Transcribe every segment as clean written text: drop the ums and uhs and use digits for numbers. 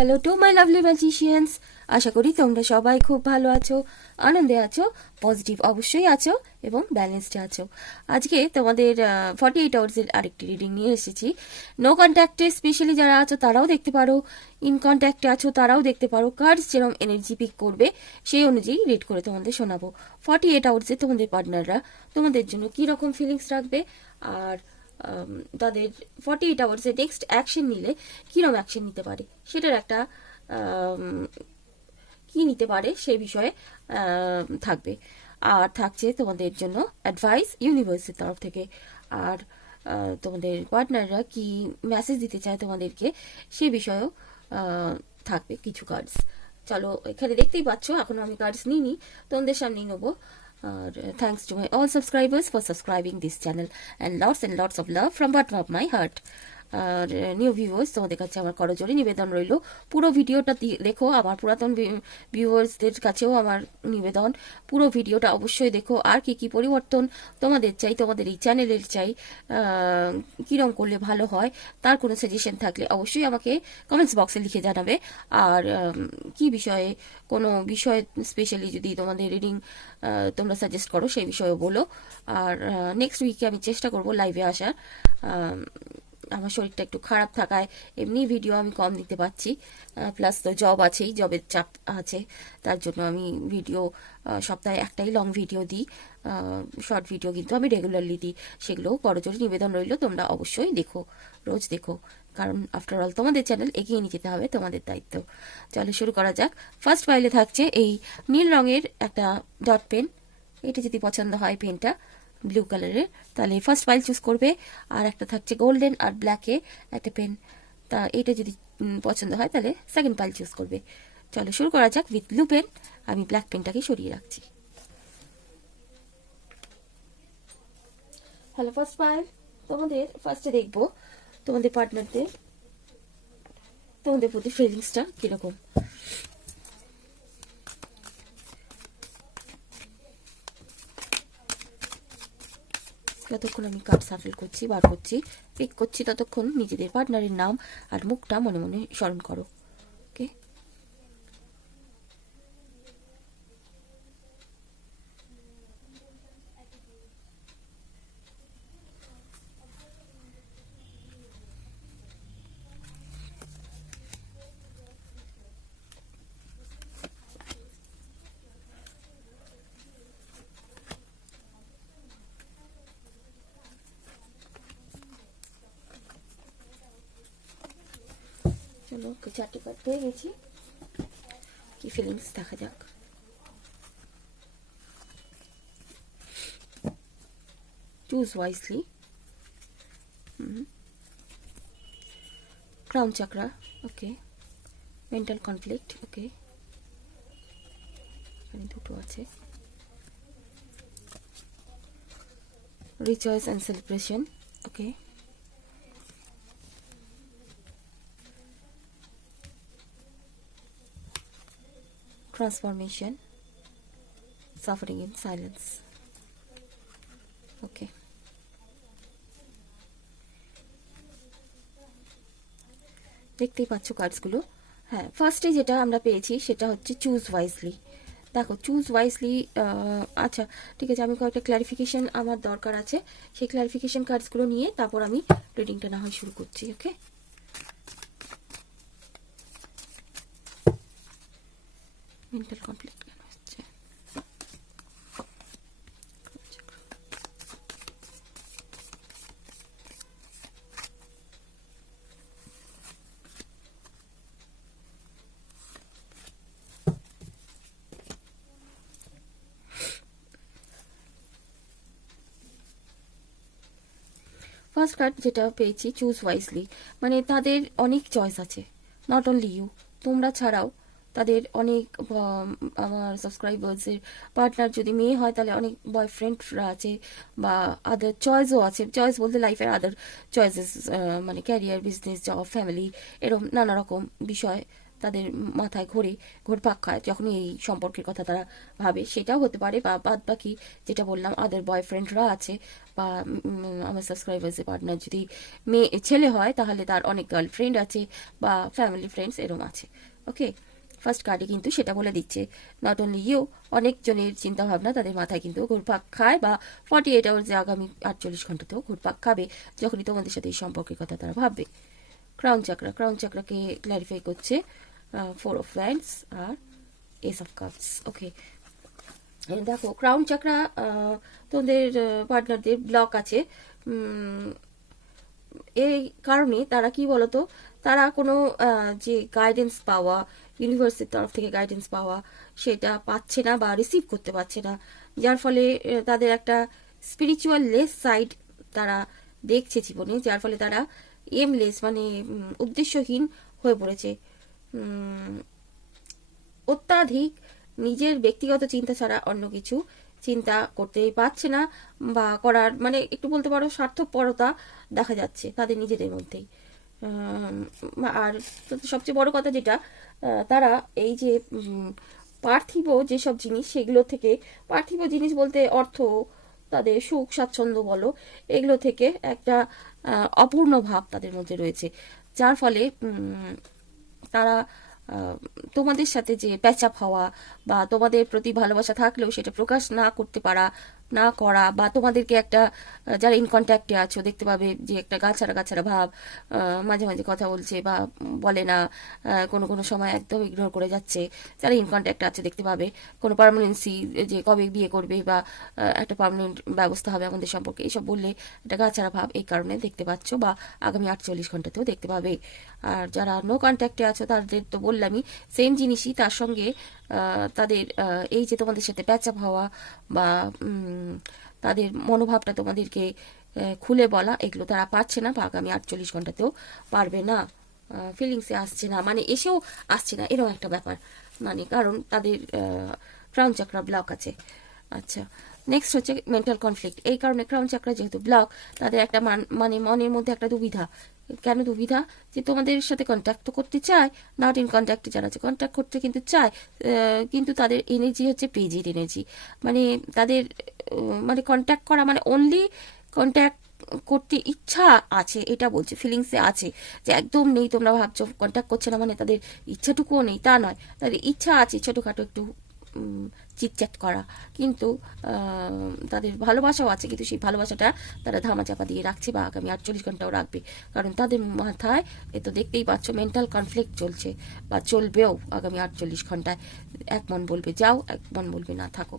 Hello to my lovely magicians, আশা করি তোমরা সবাই খুব ভালো আছো, আনন্দে আছো, পজিটিভ অবশ্যই আছো এবং ব্যালেন্সড আছো। আজকে তোমাদের 48 আওয়ার্সের আরেকটি রিডিং নিয়ে এসেছি। নো কন্ট্যাক্টে স্পেশালি যারা আছো তারাও দেখতে পারো, ইন কন্ট্যাক্টে আছো তারাও দেখতে পারো। কার্ডস যেরকম এনার্জি পিক করবে সেই অনুযায়ী রিড করে তোমাদের শোনাবো। 48 আওয়ার্সে তোমাদের পার্টনাররা তোমাদের জন্য কী রকম ফিলিংস রাখবে, আর তাদের 48 আওয়ার্সে নেক্সট অ্যাকশন নিলে কীরকম অ্যাকশন নিতে পারে, সেটার একটা কি নিতে পারে সেই বিষয়ে থাকবে। আর থাকছে তোমাদের জন্য অ্যাডভাইস ইউনিভার্সের তরফ থেকে। আর তোমাদের পার্টনাররা কি মেসেজ দিতে চায় তোমাদেরকে সে বিষয়েও থাকবে কিছু কার্ডস। চলো, এখানে দেখতেই পাচ্ছ এখনো আমি কার্ডস নিইনি, তোমাদের সামনেই নেবো। আর thanks to my all subscribers for subscribing this channel and lots of love from bottom of my heart. আর নিউ ভিউয়ার্স, তোমাদের কাছে আমার করজোরে নিবেদন রইল, পুরো ভিডিওটা দেখো। আমার পুরাতন ভিউয়ার্সদের কাছেও আমার নিবেদন, পুরো ভিডিওটা অবশ্যই দেখো। আর কি কি পরিবর্তন তোমাদের চাই, তোমাদের এই চ্যানেলের চাই, কীরকম করলে ভালো হয়, তার কোনো সাজেশন থাকলে অবশ্যই আমাকে কমেন্টস বক্সে লিখে জানাবে। আর কি বিষয়ে, কোনো বিষয়ে স্পেশালি যদি তোমাদের রিডিং তোমরা সাজেস্ট করো সেই বিষয়েও বলো। আর নেক্সট উইকে আমি চেষ্টা করব লাইভে আসার। আমার শরীরটা একটু খারাপ থাকায় এমনি ভিডিও আমি কম দিতে পারছি, প্লাস তো জব আছেই, জবের চাপ আছে, তার জন্য আমি ভিডিও সপ্তাহে একটাই লং ভিডিও দিই। শর্ট ভিডিও কিন্তু আমি রেগুলারলি দিই, সেগুলোও করজোরে নিবেদন রইল তোমরা অবশ্যই দেখো, রোজ দেখো, কারণ আফটার অল তোমাদের চ্যানেল এগিয়ে নিয়ে যেতে হবে, তোমাদের দায়িত্ব। চলো শুরু করা যাক। ফার্স্ট ফাইলে থাকছে এই নীল রঙের একটা ডট পেন। এটা যদি পছন্দ হয় পেনটা ব্লু কালারের, তাহলে ফার্স্ট ফাইল চুজ করবে। আর একটা থাকছে গোল্ডেন আর ব্ল্যাকে একটা পেন, তা এটা যদি পছন্দ হয় তাহলে সেকেন্ড ফাইল চুজ করবে। চলো শুরু করা যাক উইথ ব্লু পেন। আমি ব্ল্যাক পেনটাকে সরিয়ে রাখছি। হ্যালো ফার্স্ট ফাইল, তোমাদের ফার্স্টে দেখবো তোমাদের পার্টনারদের, তোমাদের প্রতি ফিলিংসটা কিরকম। যতক্ষণ আমি কার্ড সাফল করছি, বার করছি, পিক করছি, ততক্ষণ নিজেদের পার্টনারের নাম আর মুখটা মনে মনে স্মরণ করো। ওকে, চলো 4টে কার্ড পেয়ে গেছি, কি ফিলিংস দেখা যাক। Choose wisely, crown chakra, okay, mental conflict, okay, এখানে দুটো আছে, rejoice and celebration, okay, transformation, suffering in silence, okay. দেখতেই পাচ্ছ কার্ডসগুলো। হ্যাঁ, ফার্স্টে যেটা আমরা পেয়েছি সেটা হচ্ছে চুজ ওয়াইজলি। দেখো, চুজ ওয়াইজলি, আচ্ছা ঠিক আছে, আমি কয়েকটা ক্লারিফিকেশন আমার দরকার আছে, সেই ক্লারিফিকেশন কার্ডসগুলো নিয়ে তারপর আমি রিডিংটা না হয় শুরু করছি। ওকে, মেন্টাল কনফ্লিক্ট কেন হচ্ছে? ফার্স্ট কার্ড যেটা পেয়েছি চুজ ওয়াইজলি, মানে তাদের অনেক চয়েস আছে, নট অনলি ইউ, তোমরা ছাড়াও তাদের অনেক, আমার সাবস্ক্রাইবার্সের পার্টনার যদি মেয়ে হয় তাহলে অনেক বয়ফ্রেন্ডরা আছে, বা আদার চয়েসও আছে। চয়েস বলতে লাইফের আদার চয়েসেস, মানে ক্যারিয়ার, বিজনেস, জব, ফ্যামিলি, এরকম নানা রকম বিষয় তাদের মাথায় ঘোরপাক খায় যখন এই সম্পর্কের কথা তারা ভাবে, সেটাও হতে পারে। বা বাদ বাকি যেটা বললাম, আদার বয়ফ্রেন্ডরা আছে, বা আমার সাবস্ক্রাইবার্সের পার্টনার যদি ছেলে হয় তাহলে তার অনেক গার্লফ্রেন্ড আছে বা ফ্যামিলি ফ্রেন্ডস এরম আছে। ওকে, ফার্স্ট কার্ডে কিন্তু সেটা বলে দিচ্ছে, নট অনলি ইউ, অনেকজনের চিন্তা ভাবনা তাদের মাথায় কিন্তু ঘুরপাক খায়, বা 48 আওয়ার্সে আগামী 48 ঘন্টাতেও ঘুরপাক খাবে যখনই তোমাদের সাথে এই সম্পর্কের কথা তারা ভাববে। ক্রাউন চাকরাকে ক্ল্যারিফাই করছে 4 অফ ওয়ান্ডস আর এস অফ কাপস। ওকে, দেখো ক্রাউন চাকরা তোমাদের পার্টনারদের ব্লক আছে। এই কারণে তারা কি বলতো, তারা কোনো যে গাইডেন্স পাওয়া, ইউনিভার্সিটির তরফ থেকে গাইডেন্স পাওয়া, সেটা পাচ্ছে না বা রিসিভ করতে পারছে না, যার ফলে তাদের একটা স্পিরিচুয়াল লেস সাইড তারা দেখছে জীবনে, যার ফলে তারা এমলেস মানে উদ্দেশ্যহীন হয়ে পড়েছে। অত্যাধিক নিজের ব্যক্তিগত চিন্তা ছাড়া অন্য কিছু চিন্তা করতেই পারছে না, বা করার মানে একটু বলতে পারো স্বার্থপরতা দেখা যাচ্ছে তাদের নিজেদের মধ্যেই। আর সবচেয়ে বড় কথা যেটা, তারা এই যে পার্থিব যেসব জিনিস, সেগুলো থেকে, পার্থিব জিনিস বলতে অর্থ, তাদের সুখ স্বাচ্ছন্দ্য বলো, এগুলো থেকে একটা অপূর্ণ ভাব তাদের মধ্যে রয়েছে, যার ফলে তারা তোমাদের সাথে যে প্যাচ আপ হওয়া বা তোমাদের প্রতি ভালোবাসা থাকলেও সেটা প্রকাশ না করতে পারা, না করা, বা তোমাদেরকে একটা যারা ইন কন্ট্যাক্টে আছো দেখতে পাবে যে একটা গাছারা ভাব, মাঝে মাঝে কথা বলছে বা বলে না, কোনো কোনো সময় একদম ইগনোর করে যাচ্ছে, যারা ইন কন্ট্যাক্টে আছে দেখতে পাবে কোনো পার্মানেন্সি, যে কবে বিয়ে করবে বা একটা পার্মানেন্ট ব্যবস্থা হবে আমাদের সম্পর্কে, এইসব বললে একটা গাছারা ভাব এই কারণে দেখতে পাচ্ছ, বা আগামী 48 ঘন্টাতেও দেখতে পাবে। আর যারা নো কন্ট্যাক্টে আছো তাদের তো বললামই সেম জিনিসই, তার সঙ্গে তাদের এই যে তোমাদের সাথে প্যাচ আপ হওয়া বা তাদের মনোভাবটা তোমাদেরকে খুলে বলা, এগুলো তারা পারছে না, বা আগামী 48 ঘন্টাতেও পারবে না। ফিলিংসে আসছে না, মানে এসেও আসছে না, এরকম একটা ব্যাপার, মানে কারণ তাদের ক্রাউন চাকরা ব্লক আছে। আচ্ছা, নেক্সট হচ্ছে মেন্টাল কনফ্লিক্ট। এই কারণে ক্রাউন চাকরা যেহেতু ব্লক, তাদের একটা মানে মনের মধ্যে একটা দুবিধা। কেন দুবিধা? যে তোমাদের সাথে কন্ট্যাক্ট তো করতে চায়, নট ইন কন্ট্যাক্টে যারা আছে কন্ট্যাক্ট করতে কিন্তু চায়, কিন্তু তাদের এনার্জি হচ্ছে পেজের এনার্জি, মানে তাদের মানে কন্ট্যাক্ট করা মানে অনলি কন্ট্যাক্ট করতে ইচ্ছা আছে, এটা বলছে, ফিলিংসে আছে যে একদম নেই। তোমরা ভাবছো কন্ট্যাক্ট করছে না মানে তাদের ইচ্ছাটুকুও নেই, তা নয়, তাদের ইচ্ছা আছে ছোটোখাটো একটু চিটচ্যাট করা, কিন্তু তাদের ভালোবাসাও আছে, কিন্তু সেই ভালোবাসাটা তারা ধামাচাপা দিয়ে রাখছে, বা আগামী 48 ঘন্টাও রাখবে, কারণ তাদের মাথায় এ তো দেখতেই পাচ্ছ মেন্টাল কনফ্লিক্ট চলছে, বা চলবেও আগামী 48 ঘন্টায়। এক মন বলবে যাও, এক মন বলবে না থাকো,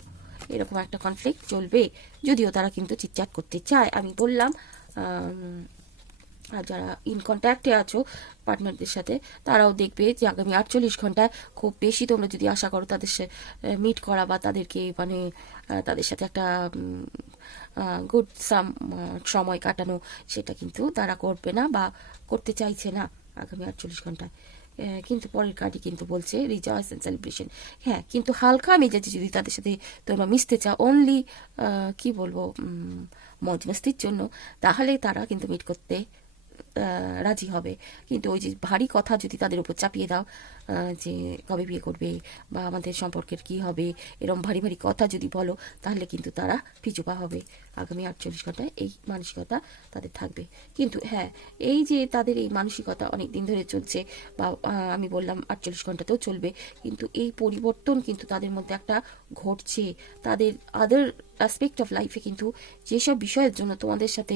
এরকম একটা কনফ্লিক্ট চলবে, যদিও তারা কিন্তু চিটচ্যাট করতে চায়, আমি বললাম। আর যারা ইন কন্ট্যাক্টে আছো পার্টনারদের সাথে, তারাও দেখবে যে আগামী 48 ঘন্টায় খুব বেশি তোমরা যদি আশা করো তাদের মিট করা, বা তাদেরকে মানে তাদের সাথে একটা গুড সময় কাটানো, সেটা কিন্তু তারা করবে না বা করতে চাইছে না আগামী 48 ঘন্টায়। কিন্তু পরের কার্ডই কিন্তু বলছে রিজয়েস এন্ড সেলিব্রেশন। হ্যাঁ, কিন্তু হালকা মেজাজে যদি তাদের সাথে তোমরা মিশতে চাও, অনলি কি বলবো মজ মস্তির জন্য, তাহলে তারা কিন্তু মিট করতে রাজি হবে। কিন্তু ওই যে ভারী কথা যদি তাদের উপর চাপিয়ে দাও, যে কবে বিয়ে করবে বা আমাদের সম্পর্কের কি হবে, এরকম ভারী ভারী কথা যদি বলো, তাহলে কিন্তু তারা পিছুপা হবে। আগামী 48 ঘন্টায় এই মানসিকতা তাদের থাকবে। কিন্তু হ্যাঁ, এই যে তাদের এই মানসিকতা অনেক দিন ধরে চলছে, বা আমি বললাম 48 ঘন্টাতেও চলবে, কিন্তু এই পরিবর্তন কিন্তু তাদের মধ্যে একটা ঘটছে। তাদের আদার অ্যাসপেক্ট অফ লাইফে কিন্তু যেসব বিষয়ের জন্য তোমাদের সাথে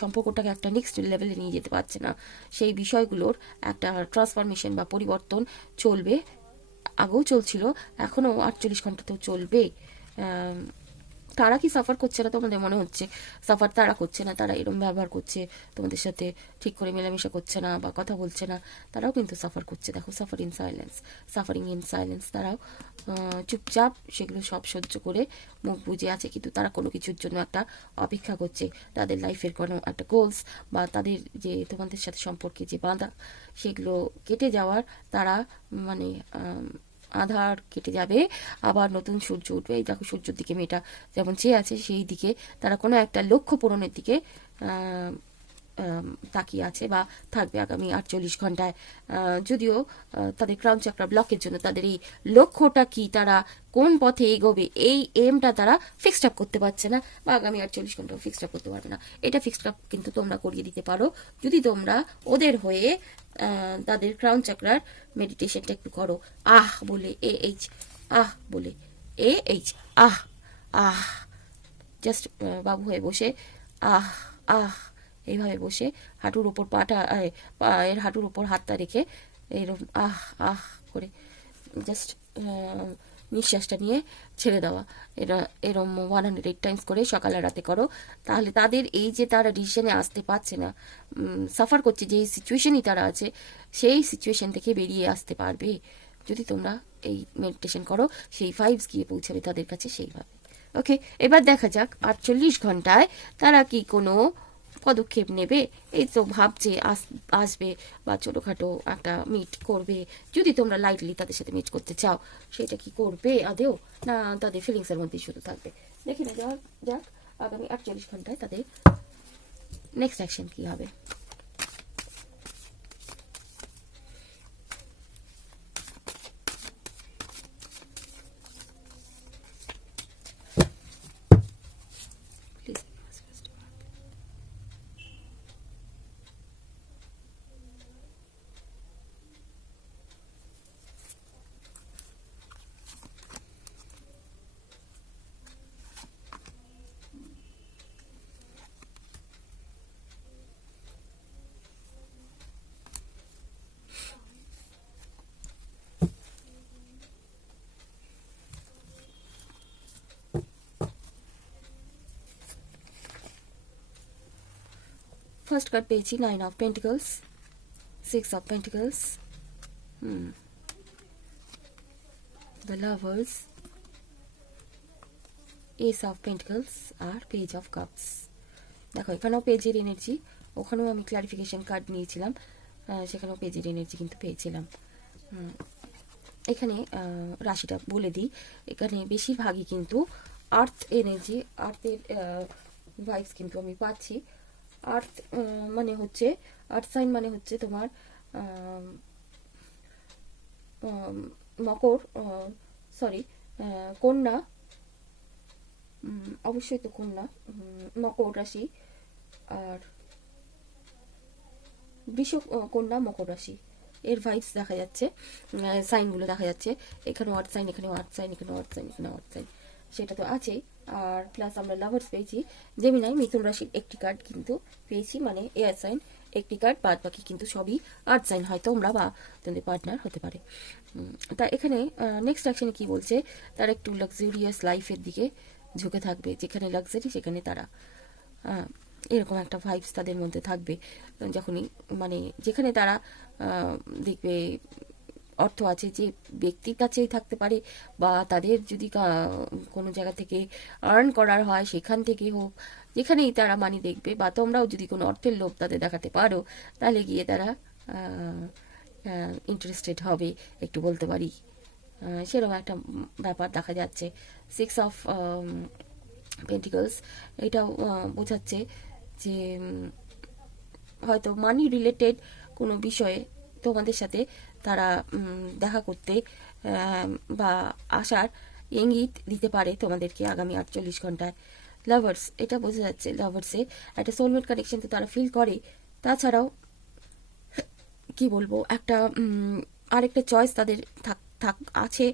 সম্পর্কটাকে একটা নেক্সট লেভেলে নিয়ে যেতে পারছে না, সেই বিষয়গুলোর একটা ট্রান্সফরমেশন বা পরিবর্তন চলবে। আগেও চলছিল, এখনও 48 ঘন্টাতেও চলবে। তারা কি সাফার করছে না তোমাদের মনে হচ্ছে? সাফার তারা করছে না, তারা এরকম ব্যবহার করছে তোমাদের সাথে, ঠিক করে মেলামেশা করছে না বা কথা বলছে না, তারাও কিন্তু সাফার করছে। দেখো, সাফারিং ইন সাইলেন্স, তারাও চুপচাপ সেগুলো সব সহ্য করে মুখ বুজে আছে, কিন্তু তারা কোনো কিছুর জন্য একটা অপেক্ষা করছে, তাদের লাইফের কোনো একটা গোলস বা তাদের যে তোমাদের সাথে সম্পর্কে যে বাঁধা, সেগুলো কেটে যাওয়ার, তারা মানে আধার কেটে যাবে, আবার নতুন সূর্য উঠবে। এই দেখো, সূর্যের দিকে মেয়েটা যেমন চেয়ে আছে, সেই দিকে তারা কোনো একটা লক্ষ্য পূরণের দিকে তাকিয়ে আছে বা থাকবে আগামী 48 ঘন্টায়। যদিও তাদের ক্রাউন চাকরা ব্লকের জন্য তাদের এই লক্ষ্যটা কি, তারা কোন পথে এগোবে, এই এমটা তারা ফিক্সড আপ করতে পারছে না, বা আগামী 48 ঘন্টা ফিক্সড আপ করতে পারবে না। এটা ফিক্সড আপ কিন্তু তোমরা করিয়ে দিতে পারো যদি তোমরা ওদের হয়ে তাদের ক্রাউন চাকরার মেডিটেশনটা একটু করো। আহ বলে এইচ, আহ বলে এইচ, আহ আহ, জাস্ট বাবু হয়ে বসে আহ আহ এইভাবে বসে হাঁটুর ওপর পায়ের হাঁটুর ওপর হাতটা রেখে এরকম আহ আহ করে জাস্ট নিঃশ্বাসটা নিয়ে ছেড়ে দেওয়া। এরা এরম 108 টাইমস করে সকালে রাতে করো। তাহলে তাদের এই যে তারা ডিসিশনে আসতে পারছে না, সাফার করছে, যে সিচুয়েশনই তারা আছে সেই সিচুয়েশন থেকে বেরিয়ে আসতে পারবে যদি তোমরা এই মেডিটেশন করো। সেই ভাইবস গিয়ে পৌঁছাবে তাদের কাছে সেইভাবে। ওকে, এবার দেখা যাক 48 ঘন্টায় তারা কি কোনো পদক্ষেপ নেবে। এই তো ভাবছে আসবে বা ছোটোখাটো একটা মিট করবে। যদি তোমরা লাইটলি তাদের সাথে মিট করতে চাও, সেটা কি করবে আদেও, না তাদের ফিলিংসের মধ্যেই শুধু থাকবে। দেখে না যাক আগামী 48 ঘন্টায় তাদের নেক্সট অ্যাকশন কি হবে। ফার্স্ট কার্ড পেয়েছি 9 of pentacles, 6 of pentacles, the lovers, ace of pentacles আর পেজ অফ কাপস। দেখো এখানেও পেজের এনার্জি, ওখানেও আমি ক্লারিফিকেশন কার্ড নিয়েছিলাম, সেখানেও পেজের এনার্জি কিন্তু পেয়েছিলাম। এখানে রাশিটা বলে দিই, এখানে বেশিরভাগই কিন্তু আর্থ এনার্জি, আর্থের ভাইবস কিন্তু আমি পাচ্ছি। আর্থ মানে হচ্ছে, আর্থ সাইন মানে হচ্ছে তোমার মকর, সরি কন্যা, অবশ্যই তো কন্যা, মকর রাশি আর বৃষ, কন্যা মকর রাশি এর ভাইবস দেখা যাচ্ছে, সাইনগুলো দেখা যাচ্ছে। এখানেও আর্থ সাইন, এখানেও আর্থ সাইন, এখানেও আর্থ সাইন, এখানেও আর্থ সাইন, সেটা তো আছেই। আর প্লাস আমরা লাভার্স পেয়েছি, জেমিনাই মিথুন রাশির একটি কার্ড কিন্তু পেয়েছি, মানে এয়ার সাইন একটি কার্ড, বাদ বাকি কিন্তু সবই আর্থ সাইন, হয়তো তোমরা বা তোমাদের পার্টনার হতে পারে। তা এখানে নেক্সট অ্যাকশনে কি বলছে, তারা একটু লাক্সারিয়াস লাইফের দিকে ঝুঁকে থাকবে, যেখানে লাক্সারি সেখানে তারা এরকম একটা ভাইবস তাদের মধ্যে থাকবে। যখনই মানে যেখানে তারা দেখবে অর্থ আছে, যে ব্যক্তির কাছেই থাকতে পারে বা তাদের যদি কোনো জায়গা থেকে আর্ন করার হয় সেখান থেকে হোক, যেখানেই তারা মানি দেখবে, বা তোমরাও যদি কোনো অর্থের লোভ তাদের দেখাতে পারো, তাহলে গিয়ে তারা ইন্টারেস্টেড হবে, একটু বলতে পারি, সেরকম একটা ব্যাপার দেখা যাচ্ছে। 6 অফ পেন্টিকলস এটাও বোঝাচ্ছে যে হয়তো মানি রিলেটেড কোনো বিষয়ে তোমাদের সাথে তারা দেখা করতে বা আসার ইঙ্গিত দিতে পারে তোমাদেরকে আগামী 48 ঘন্টায়। লাভার্স, এটা বোঝা যাচ্ছে লাভার্সে একটা সোলমেট কানেকশন তো তারা ফিল করে। তাছাড়াও কি বলবো, একটা আরেকটা চয়েস তাদের থাক আছে,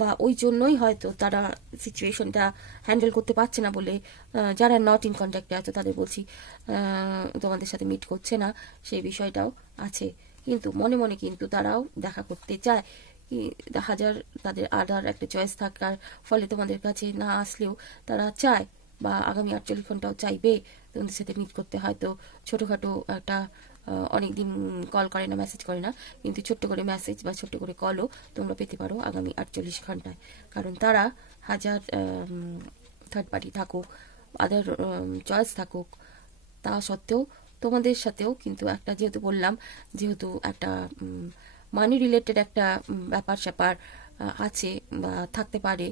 বা ওই জন্যই হয়তো তারা সিচুয়েশনটা হ্যান্ডেল করতে পারছে না বলে, যারা নট ইন কন্ট্যাক্টে আছে তাদের বলছি, তোমাদের সাথে মিট করছে না, সেই বিষয়টাও আছে। কিন্তু মনে মনে কিন্তু তারাও দেখা করতে চায়, হাজার তাদের আদার একটা চয়েস থাকার ফলে তোমাদের কাছে না আসলেও তারা চায়, বা আগামী 48 ঘন্টাও চাইবে তোমাদের সাথে মিট করতে। হয়তো ছোটোখাটো একটা অনেকদিন কল করে না, মেসেজ করে না, কিন্তু ছোট্ট করে মেসেজ বা ছোট্ট করে কলও তোমরা পেতে পারো আগামী 48 ঘন্টায়। কারণ তারা হাজার থার্ড পার্টি থাকুক, আদার চয়েস থাকুক, তা সত্ত্বেও তোমাদের সাথেও কিন্তু একটা, যেহেতু বললাম, যেহেতু একটা মানি রিলেটেড একটা ব্যাপার স্যাপার আছে বা থাকতে পারে,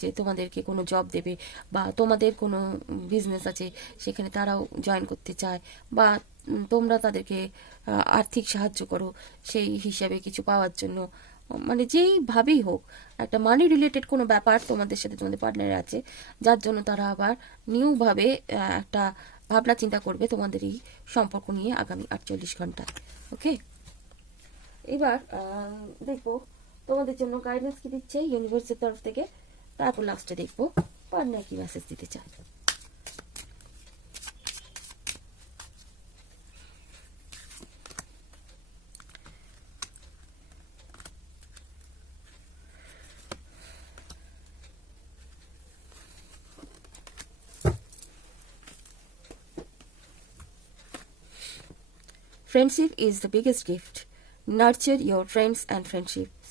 যে তোমাদেরকে কোনো জব দেবে, বা তোমাদের কোনো বিজনেস আছে সেখানে তারাও জয়েন করতে চায়, বা তোমরা তাদেরকে আর্থিক সাহায্য করো সেই হিসাবে কিছু পাওয়ার জন্য, মানে যেইভাবেই হোক একটা মানি রিলেটেড কোনো ব্যাপার তোমাদের সাথে তোমাদের পার্টনারের আছে, যার জন্য তারা আবার নিউভাবে একটা ভাবনা চিন্তা করবে তোমাদের এই সম্পর্ক নিয়ে আগামী 48 ঘন্টা। ওকে, এবার দেখবো তোমাদের জন্য গাইডেন্স কি দিচ্ছে ইউনিভার্সের তরফ থেকে, তারপর লাস্টে দেখবো পার্টনার কি মেসেজ দিতে চায়। Friendship is the biggest gift, nurture your friends and friendships.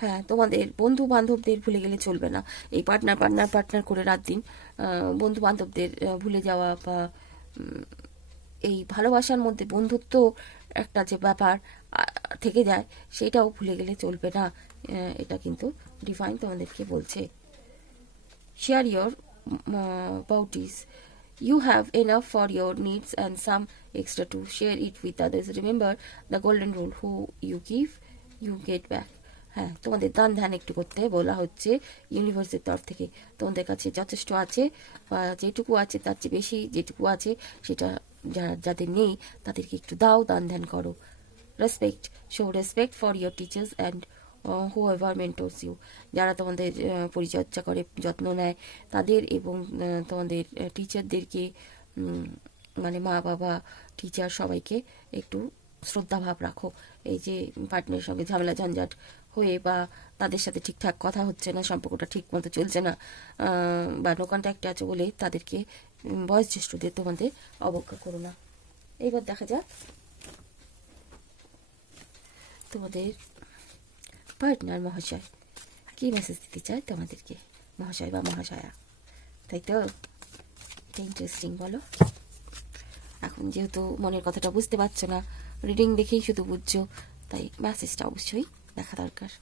হ্যাঁ, তোমাদের বন্ধু বান্ধবদের ভুলে গেলে চলবে না। এই পার্টনার পার্টনার পার্টনার করে রাত দিন বন্ধু বান্ধবদের ভুলে যাওয়া, বা এই ভালোবাসার মধ্যে বন্ধুত্ব একটা যে ব্যাপার থেকে যায় সেটাও ভুলে গেলে চলবে না। এটা কিন্তু ডিভাইন তোমাদেরকে বলছে। Share your bounties. You have enough for your needs and some extra to share it with others. Remember the golden rule: who you give, you get back. হ্যাঁ, তোমাদের দান ধ্যান একটু করতে বলা হচ্ছে ইউনিভার্সের তরফ থেকে। তোমাদের কাছে যথেষ্ট আছে, বা যেটুকু আছে তার চেয়ে বেশি যেটুকু আছে সেটা যাদের নেই তাদেরকে একটু দাও, দান ধ্যান করো। Respect, show respect for your teachers and whoever mentors you. যারা তোমাদের পরিচর্যা করে, যত্ন নেয় তাদের, এবং তোমাদের টিচারদেরকে, মানে মা বাবা টিচার সবাইকে একটু শ্রদ্ধাভাব রাখো। এই যে পার্টনারের সঙ্গে ঝামেলা ঝঞ্ঝাট হয়ে, বা তাদের সাথে ঠিকঠাক কথা হচ্ছে না, সম্পর্কটা ঠিক মতো চলছে না, বা নো কন্ট্যাক্টে আছে বলে তাদেরকে বয়োজ্যেষ্ঠদের তোমাদের অবজ্ঞা করো না। এইবার দেখা যাক তোমাদের পার্টনার মহাশয় কি মেসেজ দিতে চায় তোমাদেরকে, মহাশয় বা মহাশয়া। তাই তো, এটা ইন্টারেস্টিং বলো। এখন যেহেতু মনের কথাটা বুঝতে পারছো না, রিডিং দেখেই শুধু বুঝছো, তাই মেসেজটা অবশ্যই দেখা দরকার।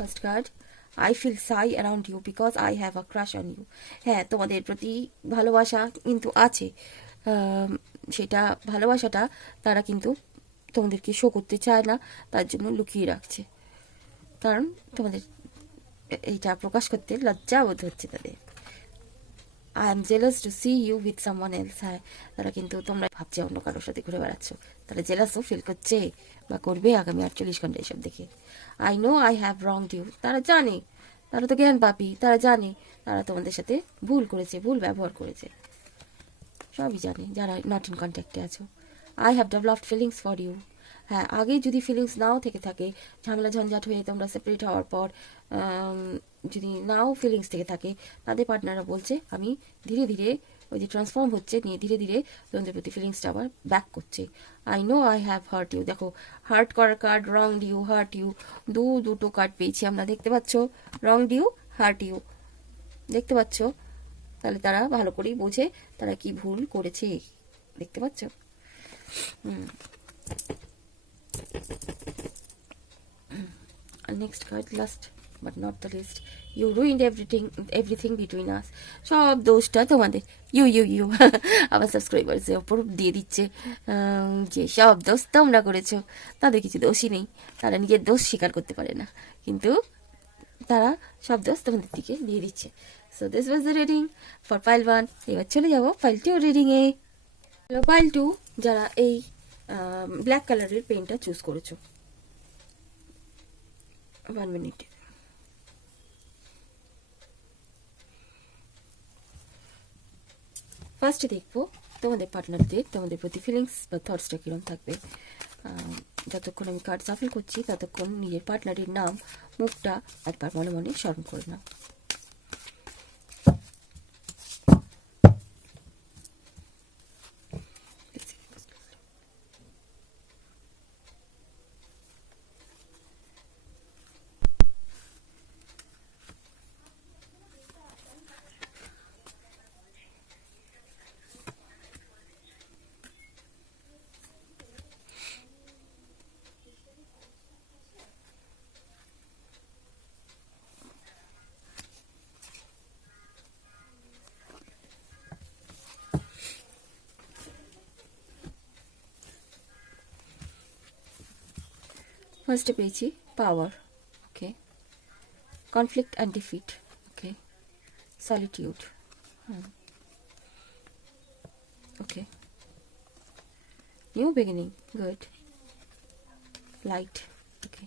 First card, I feel shy around you because I have a crush on you. হ্যাঁ, তোমাদের প্রতি ভালোবাসা কিন্তু আছে, সেটা ভালোবাসাটা তারা কিন্তু তোমাদেরকে শো করতে চায় না, তার জন্য লুকিয়ে রাখছে। কারণ তোমাদের এইটা প্রকাশ করতে লজ্জা বোধ হচ্ছে তাদের। I am jealous to see you with someone else. হ্যাঁ, তারা কিন্তু তোমরা ভাবছে অন্য কারোর সাথে ঘুরে বেড়াচ্ছ, তারা জেলাসও ফিল করছে বা করবে আগামী 48 ঘন্টা এসব দেখে। I know I have wronged you. তারা জানে, তারা তো জ্ঞান পাপি, তারা জানে তারা তোমাদের সাথে ভুল করেছে, ভুল ব্যবহার করেছে, সবই জানে যারা নট ইন কন্ট্যাক্টে আছো। I have developed feelings for you. হ্যাঁ, আগে যদি ফিলিংস নাও থেকে থাকে, ঝামেলা ঝঞ্ঝাট হয়ে তোমরা সেপারেট হওয়ার পর যদি নাও ফিলিংস থেকে থাকে, তাদের পার্টনাররা বলছে আমি ধীরে ধীরে ওই যে ট্রান্সফর্ম হচ্ছে, নিয়ে ধীরে ধীরে তোমাদের প্রতি ফিলিংসটা আবার ব্যাক করছে। I know I have hurt you. দেখো, হার্ট করার card, wrong you, hurt you, দুটো কার্ড পেয়েছি আমরা, দেখতে পাচ্ছ, রং ইউ, হার্ট ইউ, দেখতে পাচ্ছ। তাহলে তারা ভালো করেই বোঝে তারা কি ভুল করেছে, দেখতে পাচ্ছ। Next card, last but not the least, you ruined everything between us. সব দোষটা তোমাদের। ইউ আবার সাবস্ক্রাইবার্সের ওপর দিয়ে দিচ্ছে যে সব দোষ তোমরা করেছো। তাদের কিছু দোষই নেই, তারা নিজের দোষ স্বীকার করতে পারে না, কিন্তু তারা সব দোষ তোমাদের দিকে দিয়ে দিচ্ছে। So this was the reading for pile 1। এবার চলে যাবো পাইল 2 রিডিংয়ে। পাইল 2 যারা এই ব্ল্যাক কালারের পেনটা চুজ করেছো, 1 মিনিট। ফার্স্টে দেখবো তোমাদের পার্টনারদের তোমাদের প্রতি ফিলিংস বা থটসটা কিরকম থাকবে। যতক্ষণ আমি কার্ড সাফল করছি ততক্ষণ নিজের পার্টনারের নাম, মুখটা একবার মনে মনে স্মরণ করে নাও। ফার্স্টে পেয়েছি power, okay, conflict and defeat, okay, solitude, okay, new beginning, good, light, okay.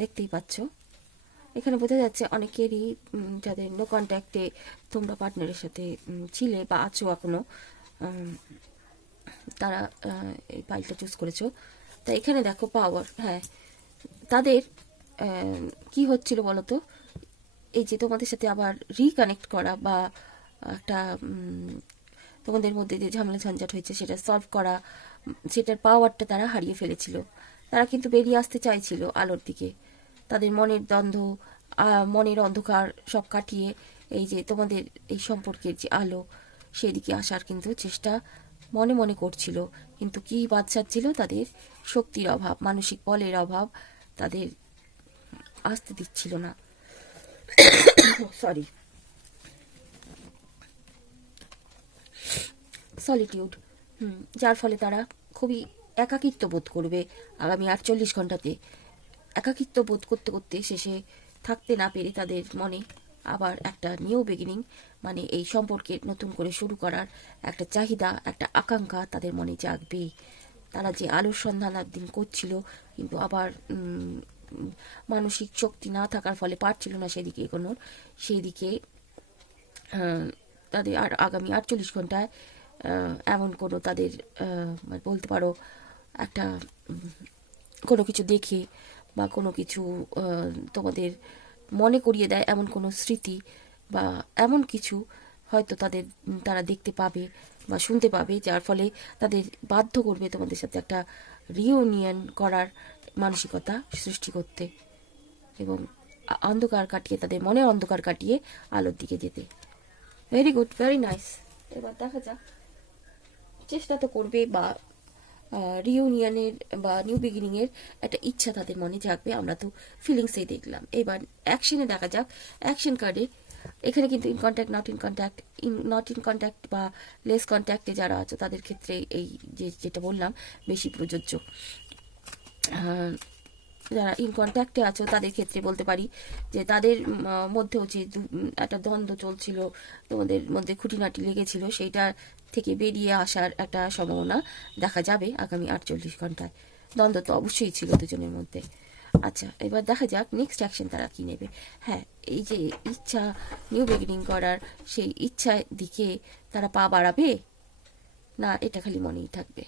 দেখতেই পাচ্ছ এখানে বোঝা যাচ্ছে অনেকেরই যাদের নো কন্ট্যাক্টে তোমরা পার্টনারের সাথে ছিলে বা আছো এখনো, তারা এই পাইলটা চুজ করেছো। তা এখানে দেখো পাওয়ার, হ্যাঁ, তাদের কি হচ্ছিল বলো তো, এই যে তোমাদের সাথে আবার রিকানেক্ট করা বা একটা তোমাদের মধ্যে যে ঝামেলা ঝঞ্ঝাট হয়েছে সেটা সলভ করা, সেটার পাওয়ারটা তারা হারিয়ে ফেলেছিল। তারা কিন্তু বেরিয়ে আসতে চাইছিল আলোর দিকে, তাদের মনের দ্বন্দ্ব, মনের অন্ধকার সব কাটিয়ে এই যে তোমাদের এই সম্পর্কের যে আলো সেদিকে আসার কিন্তু চেষ্টা মনে মনে করছিল। কিন্তু কি বাচ্চাচ্ছিল, তাদের শক্তির অভাব, মানসিক বলের অভাব তাদের আসতে দিচ্ছিল না। সরি, সলিটিউড, যার ফলে তারা খুবই একাকিত্ব বোধ করবে আগামী 48 ঘন্টাতে। একাকিত্ব বোধ করতে করতে শেষে থাকতে না পেরে তাদের মনে আবার একটা নিউ বিগিনিং, মানে এই সম্পর্কে নতুন করে শুরু করার একটা চাহিদা, একটা আকাঙ্ক্ষা তাদের মনে জাগবে। তারা যে আলোর সন্ধান একদিন করছিল কিন্তু আবার মানসিক শক্তি না থাকার ফলে পারছিল না সেদিকে এগোনোর, সেই দিকে তাদের আর আগামী 48 ঘন্টায় এমন কোনো তাদের বলতে পারো একটা কোনো কিছু দেখে বা কোনো কিছু তোমাদের মনে করিয়ে দেয় এমন কোনো স্মৃতি বা এমন কিছু হয়তো তারা দেখতে পাবে বা শুনতে পাবে, যার ফলে তাদের বাধ্য করবে তোমাদের সাথে একটা রিউনিয়ন করার মানসিকতা সৃষ্টি করতে এবং অন্ধকার কাটিয়ে, তাদের মনের অন্ধকার কাটিয়ে আলোর দিকে যেতে। Very good, very nice. এবার দেখা যাক, চেষ্টা তো করবে বা রিউনিয়নের বা নিউ বিগিনিংয়ের একটা ইচ্ছা তাদের মনে জাগবে, আমরা তো ফিলিংসেই দেখলাম। এবার অ্যাকশনে দেখা যাক। অ্যাকশন কার্ডে এখানে কিন্তু in contact, not in contact বা লেস কন্ট্যাক্টে যারা আছো তাদের ক্ষেত্রে এই যেটা বললাম বেশি প্রযোজ্য। যারা ইন কন্ট্যাক্টে আছো তাদের ক্ষেত্রে বলতে পারি যে তাদের মধ্যেও যে একটা দ্বন্দ্ব চলছিল, তোমাদের মধ্যে খুঁটিনাটি লেগেছিল, সেইটা থেকে বেরিয়ে আসার একটা সম্ভাবনা দেখা যাবে আগামী 48 ঘন্টায়। দ্বন্দ্ব তো অবশ্যই ছিল দুজনের মধ্যে। আচ্ছা, এবার দেখা যাক নেক্সট অ্যাকশন তারা কি নেবে। হ্যাঁ, এই যে ইচ্ছা নিউ বিগিনিং করার, সেই ইচ্ছার দিকে তারা পা বাড়াবে না এটা খালি মনেই থাকবে।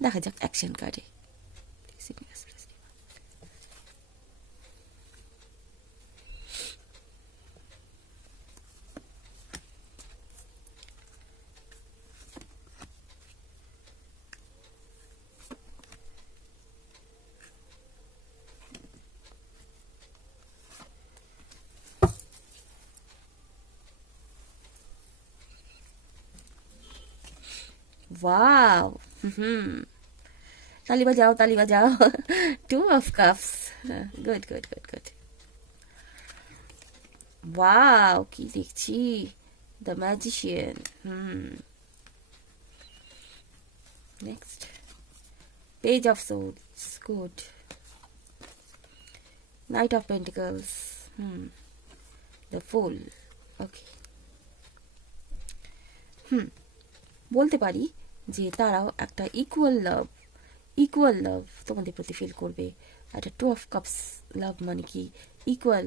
দেখা যাক অ্যাকশন কার্ডে। वाओ, ताली बजाओ, ताली बजाओ। 2 of Cups, good good good good. Wow, কি দেখছি, the magician. Next page of swords, good. Knight of pentacles, the fool, okay. বলতে পারি যে তারাও একটা ইকুয়াল লাভ তোমাদের প্রতি ফিল করবে। একটা 2 of Cups লাভ মানে কি, equal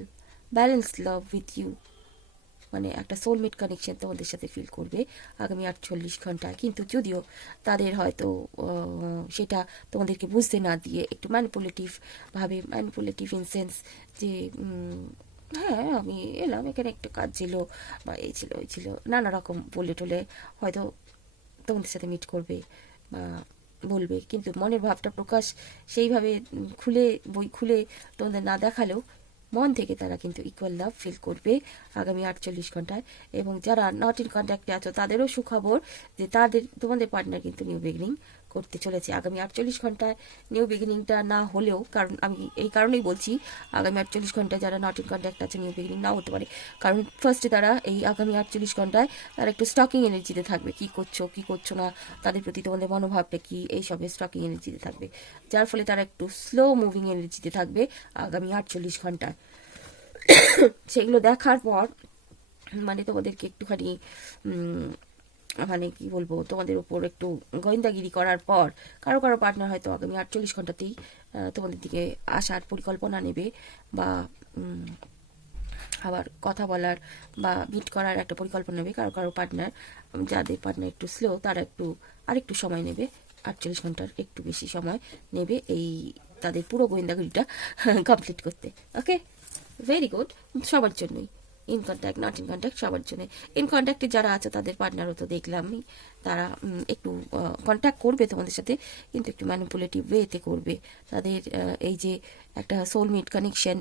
balance love with you, মানে একটা সোলমেট কানেকশন তোমাদের সাথে ফিল করবে আগামী 48 ঘন্টায়। কিন্তু যদিও তাদের হয়তো সেটা তোমাদেরকে বুঝতে না দিয়ে একটু ম্যানিপুলেটিভ ইন সেন্স যে হ্যাঁ আমি এলাম, এখানে একটা কাজ ছিল বা এই ছিল ওই ছিল, নানা রকম বলে টলে হয়তো তোমাদের সাথে মিট করবে বা বলবে, কিন্তু মনের ভাবটা প্রকাশ সেইভাবে বই খুলে তোমাদের না দেখালেও মন থেকে তারা কিন্তু ইকুয়াল লাভ ফিল করবে আগামী 48 ঘন্টায়। এবং যারা নট ইন কন্ট্যাক্টে আছো তাদেরও সুখবর যে তোমাদের পার্টনার কিন্তু নিউ বিগিনিং করতে চলেছে আগামী 48 ঘন্টায়। নিউ বিগিনিংটা না হলেও, কারণ আমি এই কারণেই বলছি আগামী 48 ঘন্টায় যারা নট ইন কন্ট্যাক্ট আছে নিউ বিগিনিং নাও হতে পারে, কারণ ফার্স্টে তারা এই আগামী 48 ঘন্টায় তারা একটু স্টকিং এনার্জিতে থাকবে। কি করছো কি করছো না, তাদের প্রতি তোমাদের মনোভাবটা কি, এইসবে স্টকিং এনার্জিতে থাকবে, যার ফলে তারা একটু স্লো মুভিং এনার্জিতে থাকবে আগামী 48 ঘন্টায়। সেগুলো দেখার পর মানে তোমাদেরকে একটুখানি মানে কি বলবো, তোমাদের উপর একটু গোয়েন্দাগিরি করার পর কারো কারো পার্টনার হয়তো আগামী 48 ঘন্টাতেই তোমাদের দিকে আসার পরিকল্পনা নেবে, বা আবার কথা বলার বা মিট করার একটা পরিকল্পনা নেবে। কারো কারো পার্টনার, যাদের পার্টনার একটু স্লো, তারা আরেকটু সময় নেবে, 48 ঘন্টার একটু বেশি সময় নেবে এই তাদের পুরো গোয়েন্দাগিরিটা কমপ্লিট করতে। ওকে, ভেরি গুড, সবার জন্যই, in contact not in contact সবার জন্য। ইন কন্ট্যাক্টে যারা আছে তাদের পার্টনারও তো দেখলামই, তারা একটু কন্ট্যাক্ট করবে তোমাদের সাথে, কিন্তু একটু ম্যানিপুলেটিভ ওয়েতে করবে। তাদের এই যে একটা সোলমেট কানেকশন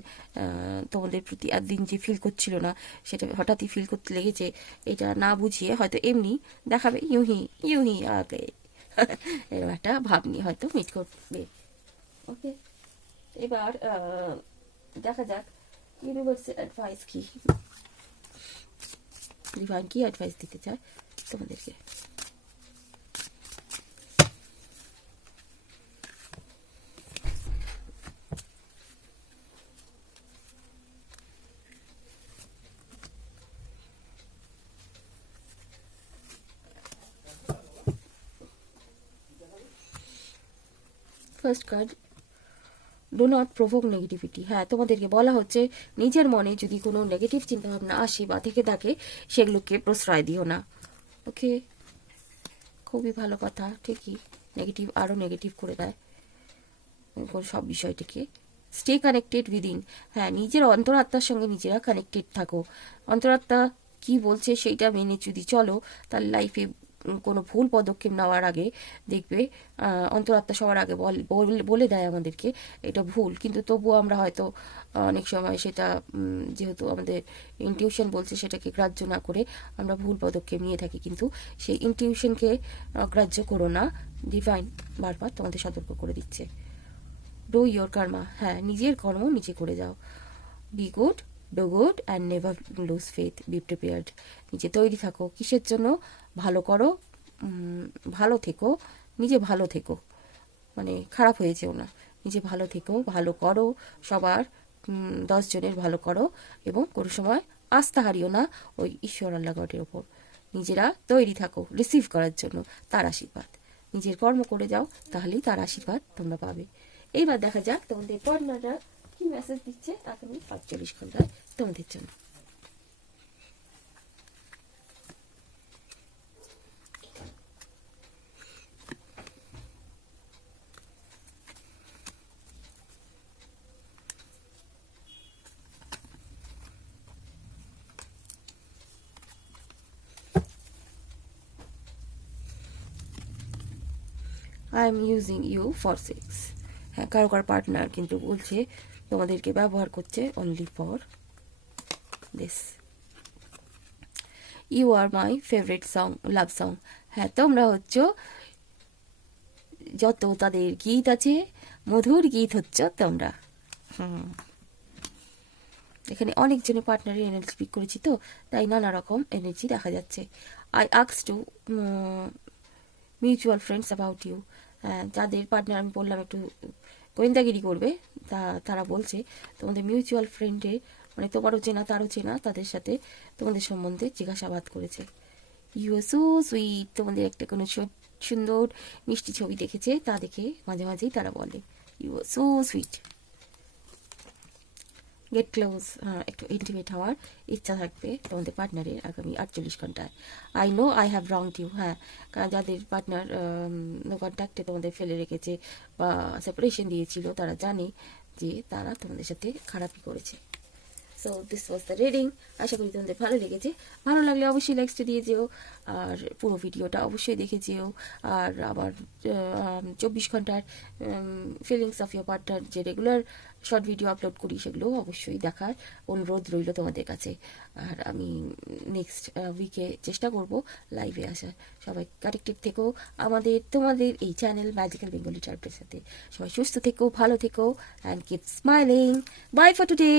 তোমাদের প্রতি একদিন যে ফিল করছিল না, সেটা হঠাৎই ফিল করতে লেগেছে, এটা না বুঝিয়ে হয়তো এমনি দেখাবে, ইউহি আগে এরকম একটা ভাব নিয়ে হয়তো মিট করবে। ওকে, এবার দেখা যাক ইউনিভার্সাল অ্যাডভাইস কি, ডিভাইন কি অ্যাডভাইস দিতে চায় তোমাদেরকে। First card, do not provoke negativity. হ্যাঁ, তোমাদেরকে বলা হচ্ছে নিজের মনে যদি কোনো নেগেটিভ চিন্তাভাবনা আসে বা থেকে থাকে, সেগুলোকে প্রশ্রয় দিও না। ওকে, খুবই ভালো কথা, ঠিকই, নেগেটিভ আরও নেগেটিভ করে দেয় সব বিষয়টিকে। Stay connected within. হ্যাঁ, নিজের অন্তরাত্মার সঙ্গে নিজেরা কানেক্টেড থাকো। অন্তরাত্মা কি বলছে সেইটা মেনে যদি চলো, তার লাইফে কোনো ভুল পদক্ষেপ নেওয়ার আগে দেখবে অন্তরাত্মা সবার আগে বলে দেয় আমাদেরকে এটা ভুল, কিন্তু তবুও আমরা হয়তো অনেক সময় সেটা যেহেতু আমাদের ইনটিউশন বলছে সেটাকে গ্রাহ্য না করে আমরা ভুল পদক্ষেপ নিয়ে থাকি। কিন্তু সেই ইনটিউশনকে গ্রাহ্য করো না, ডিভাইন বারবার তোমাদের সতর্ক করে দিচ্ছে। ডু ইয়োর কর্মা। হ্যাঁ, নিজের কর্ম নিজে করে যাও। Be good, do good and never loose faith, be prepared. নিজে তৈরি থাকো, কিসের জন্য? ভালো করো, ভালো থেকো, নিজে ভালো থেকো, মানে খারাপ হয়ে যেও না, নিজে ভালো থেকো, ভালো করো, সবার 10 জনের ভালো করো, এবং কোনো সময় আস্থা হারিও না ওই ঈশ্বর আল্লাহ গডের ওপর। নিজেরা তৈরি থাকো রিসিভ করার জন্য তার আশীর্বাদ। নিজের কর্ম করে যাও, তাহলেই তার আশীর্বাদ তোমরা পাবে। এইবার দেখা যাক তোমাদের পার্টনাররা কি মেসেজ দিচ্ছে আগামী 48 ঘন্টায় তোমাদের জন্য। I am using you for sex. হ্যাঁ, কারো কারো পার্টনার কিন্তু বলছে তোমাদেরকে ব্যবহার করছে only for this. You are my favourite song, love song. হ্যাঁ, তোমরা হচ্ছ যত তাদের গীত আছে, মধুর গীত হচ্ছ তোমরা। এখানে অনেকজনের পার্টনারের এনার্জি স্পিক করেছি, তো তাই নানা রকম এনার্জি দেখা যাচ্ছে। আই আক্স to mutual friends about you. যাদের পার্টনার আমি বললাম একটু গোয়েন্দাগিরি করবে, তারা বলছে তোমাদের মিউচুয়াল ফ্রেন্ডে, মানে তোমারও চেনা তারও চেনা, তাদের সাথে তোমাদের সম্বন্ধে জিজ্ঞাসাবাদ করেছে। You are so sweet. তোমাদের একটা কোনো সুন্দর মিষ্টি ছবি দেখেছে, তা দেখে মাঝে মাঝেই তারা বলে you are so sweet. Get close, একটু ইন্টিমেট হওয়ার ইচ্ছা থাকবে তোমাদের পার্টনারের আগামী 48 ঘন্টায়। I know I have wronged you. হ্যাঁ, কারণ যাদের পার্টনার নো কন্ট্যাক্টে তোমাদের ফেলে রেখেছে বা সেপারেশন দিয়েছিল, তারা জানে যে তারা তোমাদের সাথে খারাপই করেছে। So this was the reading. আশা করি তোমাদের ভালো লেগেছে। ভালো লাগলে অবশ্যই লাইকসটা দিয়ে যেও, আর পুরো ভিডিওটা অবশ্যই দেখে যেও। আর আবার 24 ঘন্টার ফিলিংস অফ ইয়োর পার্টনার যে রেগুলার শর্ট ভিডিও আপলোড করি, সেগুলো অবশ্যই দেখার অনুরোধ রইল তোমাদের কাছে। আর আমি নেক্সট উইকে চেষ্টা করব লাইভে আসার। সবাই কানেক্টেড থেকো তোমাদের এই চ্যানেল ম্যাজিক্যাল বেঙ্গলি চার্টের সাথে। সবাই সুস্থ থেকো, ভালো থেকো, and keep smiling. Bye for today.